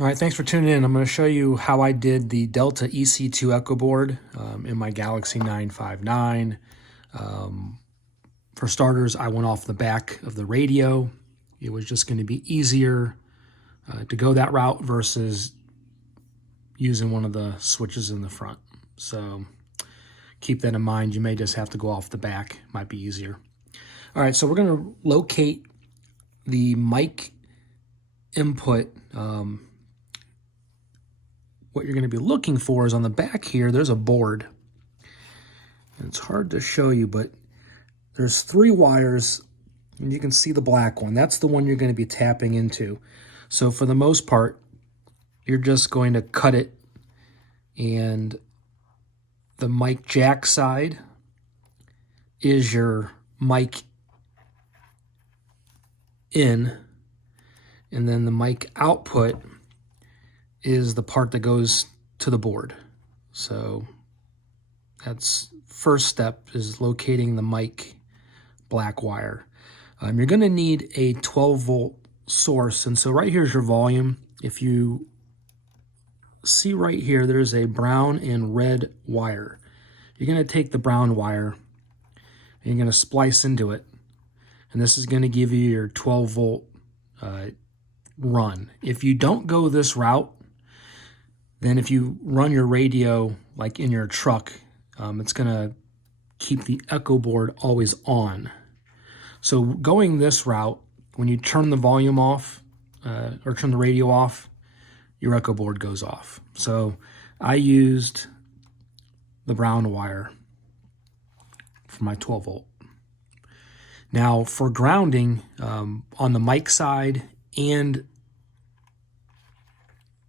All right, thanks for tuning in. I'm going to show you how I did the Delta EC-2 Echo board in my Galaxy 959. For starters, I went off the back of the radio. It was just going to be easier to go that route versus using one of the switches in the front. So keep that in mind. You may just have to go off the back. Might be easier. All right, so we're going to locate the mic input. What you're going to be looking for is on the back here, there's a board. And it's hard to show you, but there's 3 wires, and you can see the black one. That's the one you're going to be tapping into. So for the most part, you're just going to cut it, and the mic jack side is your mic in, and then the mic output is the part that goes to the board. So that's first step, is locating the mic black wire. You're going to need a 12-volt source, and so right here's your volume. If you see right here, there's a brown and red wire. You're going to take the brown wire and you're going to splice into it, and this is going to give you your 12-volt run. If you don't go this route, then if you run your radio like in your truck, it's going to keep the echo board always on. So going this route, when you turn the volume off or turn the radio off, your echo board goes off. So I used the brown wire for my 12 volt. Now for grounding, on the mic side and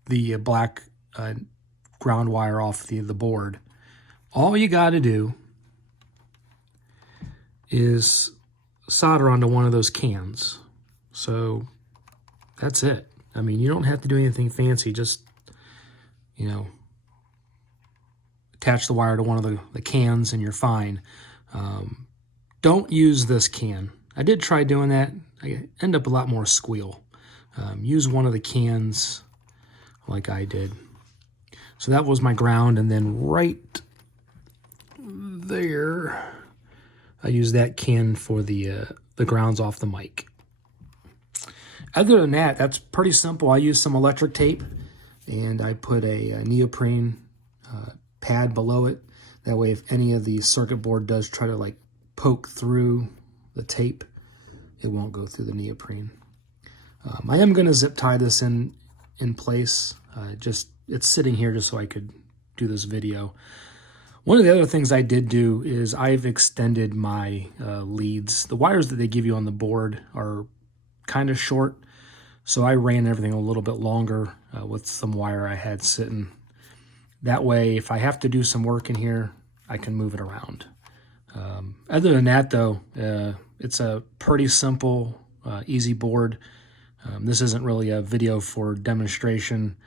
the black ground wire off the board, all you got to do is solder onto one of those cans. So that's it. I mean, you don't have to do anything fancy. Just, you know, attach the wire to one of the cans and you're fine. Don't use this can. I did try doing that. I end up a lot more squeal. Use one of the cans like I did. So that was my ground, and then right there, I used that can for the grounds off the mic. Other than that, that's pretty simple. I used some electric tape, and I put a neoprene pad below it. That way, if any of the circuit board does try to like poke through the tape, it won't go through the neoprene. I am going to zip tie this in place. It's sitting here just so I could do this video. One of the other things I did do is I've extended my leads. The wires that they give you on the board are kind of short, so I ran everything a little bit longer with some wire I had sitting. That way, if I have to do some work in here, I can move it around. Other than that, though, it's a pretty simple, easy board. This isn't really a video for demonstration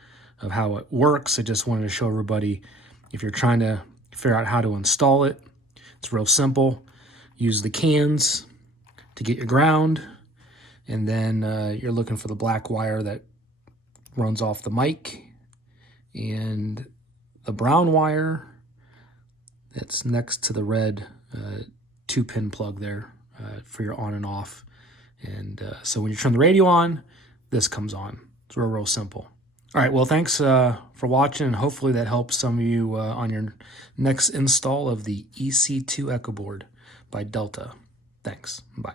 of how it works. I just wanted to show everybody, if you're trying to figure out how to install it, it's real simple. Use the cans to get your ground, and then you're looking for the black wire that runs off the mic, and the brown wire that's next to the red 2-pin plug there for your on and off. And so when you turn the radio on, this comes on. It's real simple. All right, well, thanks for watching, and hopefully that helps some of you on your next install of the EC-2 Echo board by Delta. Thanks. Bye.